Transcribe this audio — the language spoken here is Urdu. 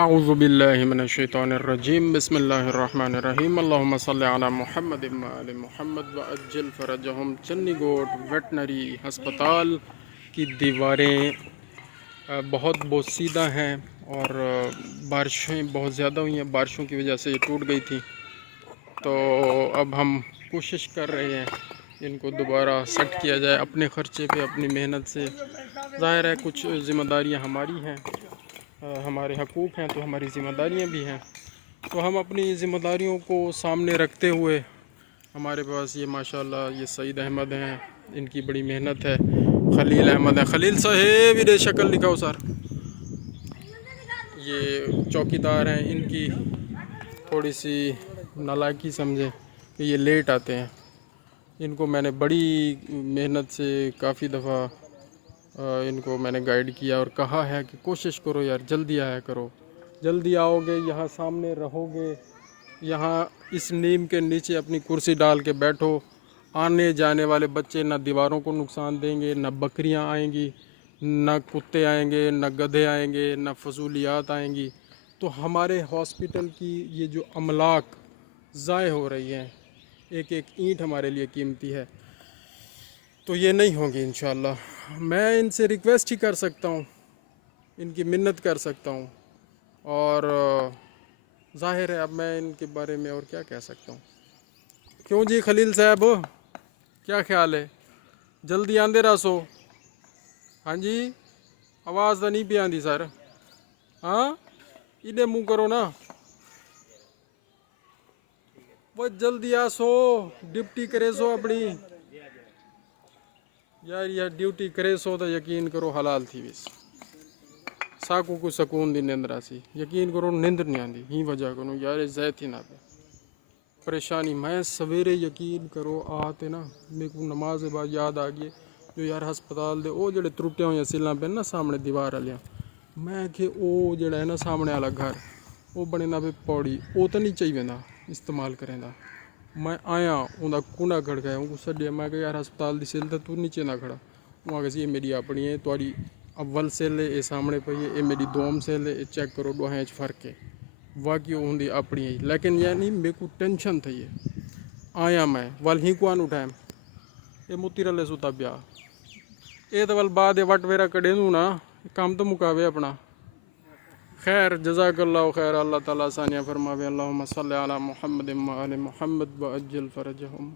اعوذ باللہ من الشیطان الرجیم بسم اللہ الرحمن الرحیم اللہم صلی علی محمد وعلی محمد وعجل فرجہم۔ چنی گوٹ ویٹنری ہسپتال کی دیواریں بہت بوسیدہ ہیں اور بارشیں بہت زیادہ ہوئی ہیں، بارشوں کی وجہ سے یہ ٹوٹ گئی تھی، تو اب ہم کوشش کر رہے ہیں ان کو دوبارہ سیٹ کیا جائے اپنے خرچے پہ، اپنی محنت سے۔ ظاہر ہے کچھ ذمہ داریاں ہماری ہیں، ہمارے حقوق ہیں تو ہماری ذمہ داریاں بھی ہیں، تو ہم اپنی ذمہ داریوں کو سامنے رکھتے ہوئے، ہمارے پاس یہ ماشاءاللہ یہ سعید احمد ہیں، ان کی بڑی محنت ہے، خلیل احمد ہے، خلیل صاحب ادھر شکل دکھاؤ سر، یہ چوکیدار ہیں، ان کی تھوڑی سی نالائکی سمجھیں کہ یہ لیٹ آتے ہیں۔ ان کو میں نے بڑی محنت سے کافی دفعہ ان کو میں نے گائیڈ کیا اور کہا ہے کہ کوشش کرو یار، جلدی آیا کرو، جلدی آؤ گے یہاں سامنے رہو گے، یہاں اس نیم کے نیچے اپنی کرسی ڈال کے بیٹھو، آنے جانے والے بچے نہ دیواروں کو نقصان دیں گے، نہ بکریاں آئیں گی، نہ کتے آئیں گے، نہ گدھے آئیں گے، نہ فضولیات آئیں گی، تو ہمارے ہاسپٹل کی یہ جو املاک ضائع ہو رہی ہیں، ایک ایک اینٹ ہمارے لیے قیمتی ہے، تو یہ نہیں ہوگی انشاءاللہ۔ میں ان سے ریکویسٹ ہی کر سکتا ہوں، ان کی منت کر سکتا ہوں، اور ظاہر ہے اب میں ان کے بارے میں اور کیا کہہ سکتا ہوں۔ کیوں جی خلیل صاحب، کیا خیال ہے؟ جلدی آندے راسو؟ ہاں جی، آواز تو نہیں پہ آندی سر، ہاں ادھے منہ کرو نا، وہ جلدی آسو، ڈپٹی کرے سو اپنی یار، یہ ڈیوٹی کرے سو تو یقین کرو حلال تھی بس، ساکو کو سکون دی نندرا سی، یقین کرو نندر نہیں آندی، ہی وجہ کرو یار زیت ہی نہ پہ پریشانی۔ میں سویرے یقین کرو آتے نا، میرے کو نماز کے بعد یاد آ گئی جو یار ہسپتال دے او جڑے ترٹے ہوئے سیلاں پہ نا سامنے دیوار والیاں، میں کہ او جڑا ہے نا سامنے والا گھر وہ بنے نہ پہ پوڑی، او تو نہیں چاہیے نا استعمال کریں دا۔ میں آیا انہاں کنڈا کھڑکایا، ان کو سڈیا، میں کہ یار ہسپتال دی سیل تو نیچے نہ کھڑا، وہاں کہ یہ میری اپنی ہے، تھوڑی اول سیل ہے، یہ سامنے پئی ہے، یہ میری دوم سیل ہے، یہ چیک کرو دوہاں فرق ہے، واقعی ہوں دی اپنی ہے، لیکن یعنی میرے کو ٹینشن تھی ہے۔ آیا میں ول ہی کو آنو ٹائم یہ موتی رلے سوتا پیا، یہ تو ول بعد وٹ ویرا کڑے دوں نا، کام تو مکاوے اپنا۔ خیر جزاک اللہ خیر، اللہ تعالیٰ ثانیہ فرماوے، اللہم صلی علی محمد وعلی محمد وعجل فرجہم۔